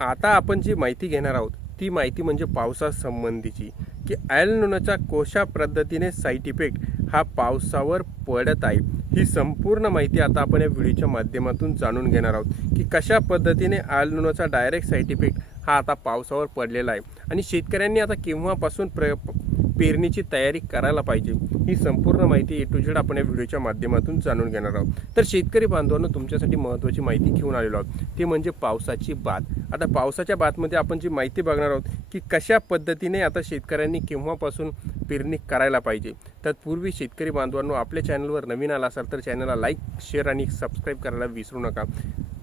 आता आपण जी माहिती घेणार आहोत ती माहिती म्हणजे पावसासंबंधीची, की एल निनोच्या कशा पद्धतीने साईड इफेक्ट हा पावसावर पडत आहे। ही संपूर्ण माहिती आता आपण या व्हिडिओच्या माध्यमातून जाणून घेणार आहोत की कशा पद्धतीने एल निनोचा डायरेक्ट साईड इफेक्ट हा आता पावसावर पडलेला आहे आणि शेतकऱ्यांनी आता केव्हापासून पेरणीची तयारी करायला पाहिजे, ही संपूर्ण माहिती ए टू झेड आपण या व्हिडिओच्या माध्यमातून जाणून घेणार आहोत। तर शेतकरी बांधवांनो, तुमच्यासाठी महत्त्वाची माहिती घेऊन आलेलो आहोत, ते म्हणजे पावसाची बात। आता पावसाच्या बातमध्ये आपण जी माहिती बघणार आहोत की कशा पद्धतीने आता शेतकऱ्यांनी केव्हापासून पेरणी करायला पाहिजे। तत्पूर्वी शेतकरी बांधवांनो, आपल्या चॅनलवर नवीन आला असाल तर चॅनलला लाईक, शेअर आणि सबस्क्राईब करायला विसरू नका।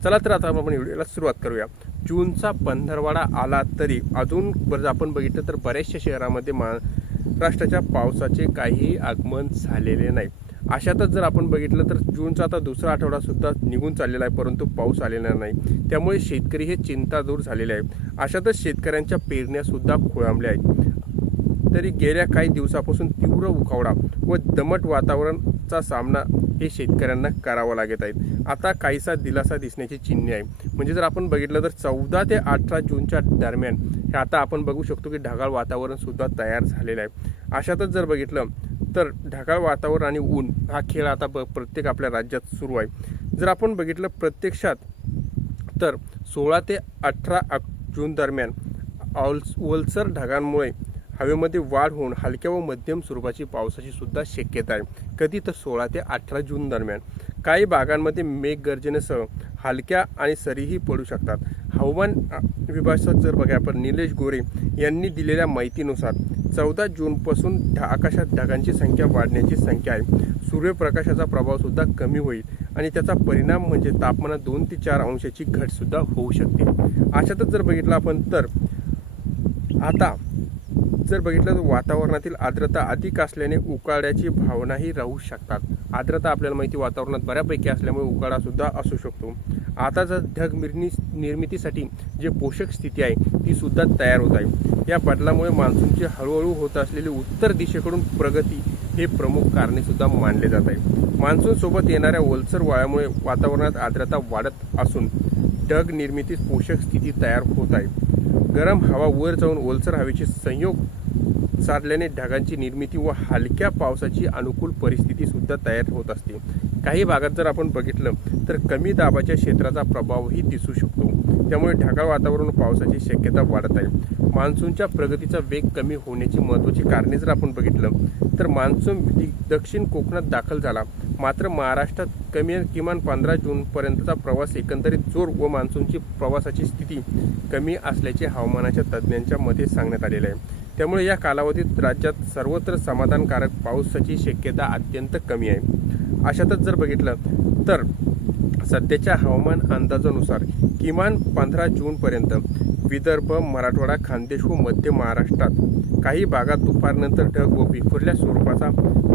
चला तर आता आपण व्हिडिओला सुरुवात करूया। जूनचा 15वाडा आला तरी अजून जर आपण बघितलं तर बऱ्याचशा शहरामध्ये महाराष्ट्राच्या पावसाचे काही आगमन झालेले नाही। अशातच जर आपण बघितलं तर जूनचा आता दुसरा आठवडा सुद्धा निघून चाललेला आहे, परंतु पाऊस आलेला नाही। त्यामुळे शेतकरी हे चिंतातूर झालेले आहेत। अशातच शेतकऱ्यांच्या पेरण्या सुद्धा खोळंबल्या आहेत। तरी गेल्या काही दिवसापासून तीव्र उकाडा व दमट वातावरणाचा सामना हे शेतकऱ्यांना करावा लागत आहे। आता काहीसा दिलासा दिसण्याची चिन्हे आहे। म्हणजे जर आपण बघितलं तर 14 ते 18 जूनच्या दरम्यान हे आता आपण बघू शकतो की ढगाळ वातावरण सुद्धा तयार झालेलं आहे। अशातच जर बघितलं तर ढगाळ वातावरण आणि ऊन हा खेळ आता प्रत्येक आपल्या राज्यात सुरू आहे। जर आपण बघितलं प्रत्यक्षात तर 16 ते 18 जून दरम्यान ओलसर ढगांमुळे हवेमध्ये वाढ होऊन हलक्या व मध्यम स्वरूपाची पावसाची सुद्धा शक्यता आहे। कधी तर 16 ते 18 जून दरम्यान काही भागांमध्ये मेघगर्जनेसह हलक्या आणि सरीही पडू शकतात। हवामान विभाग जर बघा आपण निलेश गोरे यांनी दिलेल्या माहितीनुसार 14 जूनपासून आकाशात ढगांची संख्या वाढण्याची संख्या आहे। सूर्यप्रकाशाचा प्रभाव सुद्धा कमी होईल आणि त्याचा परिणाम म्हणजे तापमानात 2 ते 4 अंशाची घट सुद्धा होऊ शकते। अशातच जर बघितलं आपण तर आता जर बघितलं तर वातावरणातील आर्द्रता अधिक असल्याने उकाड्याची भावनाही राहू शकतात। आर्द्रता आपल्याला माहिती वातावरणात बऱ्यापैकी असल्यामुळे उकाडा सुद्धा असू शकतो। आता जर ढग निर्मितीसाठी जे पोषक स्थिती आहे ती सुद्धा तयार होत आहे। या बदलामुळे मान्सूनची हळूहळू होत असलेली उत्तर दिशेकडून प्रगती हे प्रमुख कारणे सुद्धा मानले जात आहे। मान्सून सोबत येणाऱ्या ओलसर वाऱ्यामुळे वातावरणात आर्द्रता वाढत असून ढग निर्मितीस पोषक स्थिती तयार होत आहे। गरम हवा वर जाऊन ओलसर हवेचे संयोग साधल्याने ढगांची निर्मिती व हलक्या पावसाची अनुकूल परिस्थिती सुद्धा तयार होत असते। काही भागात जर आपण बघितलं तर कमी दाबाच्या क्षेत्राचा प्रभावही दिसू शकतो। त्यामुळे ढगाळ वातावरण पावसाची शक्यता वाढत आहे। मान्सूनच्या प्रगतीचा वेग कमी होण्याची महत्त्वाची कारणे जर आपण बघितलं तर मान्सून दक्षिण कोकणात दाखल झाला, मात्र महाराष्ट्रात किमान 15 जूनपर्यंतचा प्रवास एकंदरीत जोर व मान्सूनची प्रवासाची स्थिती कमी असल्याचे हवामानाच्या तज्ज्ञांच्या मते सांगण्यात आलेले आहे। त्यामुळे या कालावधीत राज्यात सर्वत्र समाधानकारक पावसाची शक्यता अत्यंत कमी आहे। अशातच जर बघितलं तर सध्याच्या हवामान अंदाजानुसार किमान 15 जूनपर्यंत विदर्भ, मराठवाडा, खानदेश व मध्य महाराष्ट्रात काही भागात दुपारनंतर ढग व विखुरल्या स्वरूपाचा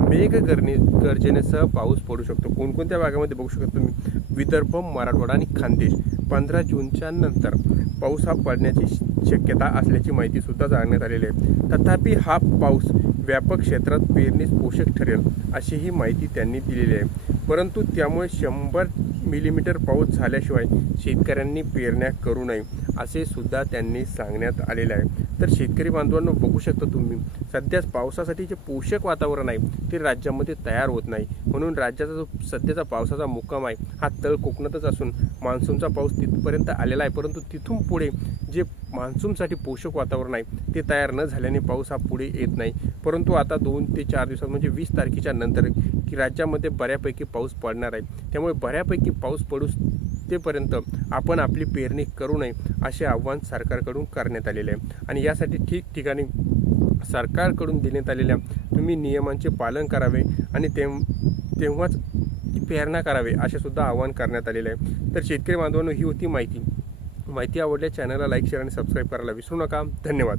मेघगर्जनेसह पाऊस पडू शकतो। कोणकोणत्या भागामध्ये बघू शकता तुम्ही, विदर्भ, मराठवाडा आणि खानदेश 15 जूनच्या नंतर पाऊस हा पडण्याची शक्यता असल्याची माहिती सुद्धा सांगण्यात आलेली आहे। तथापि हा पाऊस व्यापक क्षेत्रात पेरणीस पोषक ठरेल अशी ही माहिती त्यांनी दिलेली आहे। परंतु त्यामुळे 100 मिलीमीटर पाऊस झाल्याशिवाय शेतकऱ्यांनी पेरण्या करू नये असे सुद्धा त्यांनी सांगण्यात आलेले आहे। तर शेतकरी बांधवांनो, बघू शकता तुम्ही सध्या पावसासाठी जे पोषक वातावरण आहे ते राज्यामध्ये तयार होत नाही। म्हणून राज्याचा जो सध्याचा पावसाचा मुक्काम आहे हा तळ कोकणातच असून मान्सूनचा पाऊस तिथपर्यंत आलेला आहे, परंतु तिथून पुढे जे मान्सूनसाठी पोषक वातावरण आहे ते तयार न झाल्याने पाऊस हा पुढे येत नाही। परंतु आता 2 ते 4 दिवसात म्हणजे 20 तारखेच्या नंतर की राज्यामध्ये बऱ्यापैकी पाऊस पडणार आहे। त्यामुळे बऱ्यापैकी पाऊस पडू तेपर्यंत आपण आपली पेरणी करू नये असे आव्हान सरकारकडून करण्यात आलेले आहे। आणि यासाठी ठिकठिकाणी सरकारकडून देण्यात आलेल्या तुम्ही नियमांचे पालन करावे आणि तेव्हाच पेरण्या करावे असे सुद्धा आवाहन करण्यात आलेले आहे। तर शेतकरी बांधवांनो, ही होती माहिती आवडल्यास चॅनलला लाईक, शेअर आणि सबस्क्राईब करायला विसरू नका। धन्यवाद।